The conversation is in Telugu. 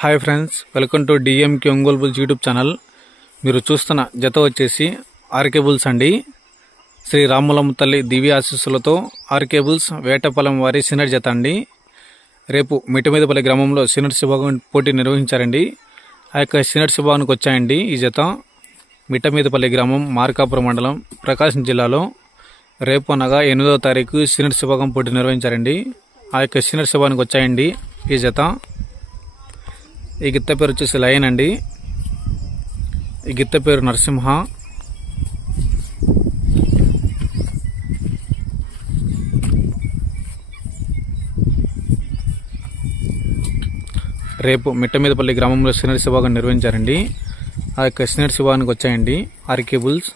Hi friends, welcome to DMK Ongole bulls YouTube channel. మీరు చూస్తున్న జత వచ్చేసి ఆర్కే బుల్స్ అండి. శ్రీ రాములమ్మ తల్లి దివ్య ఆశీస్సులతో ఆర్కే బుల్స్ వేటపాలెం వారి సీనియర్ జత అండి. రేపు మిట్టమీదపల్లి గ్రామంలో సీనియర్స్ విభాగం పోటీ నిర్వహించారండి. ఆ యొక్క సీనియర్స్ విభాగానికి వచ్చాయండి ఈ జత. మిట్టమీదపల్లి గ్రామం, మార్కాపురం మండలం, ప్రకాశం జిల్లాలో రేపు అనగా 8వ తారీఖు సీనియర్స్ విభాగం పోటీ నిర్వహించారండి. ఆ యొక్క సీనియర్స్ విభాగానికి వచ్చాయండి ఈ జత. ఈ గిత్త పేరు వచ్చేసి లయన్ అండి. ఈ గిత్త పేరు నరసింహ. రేపు మిట్టమీదపల్లి గ్రామంలో సీనియర్స్ విభాగం నిర్వహించారండి. ఆ యొక్క సీనియర్స్ విభాగానికి వచ్చాయండి ఆర్కే బుల్స్.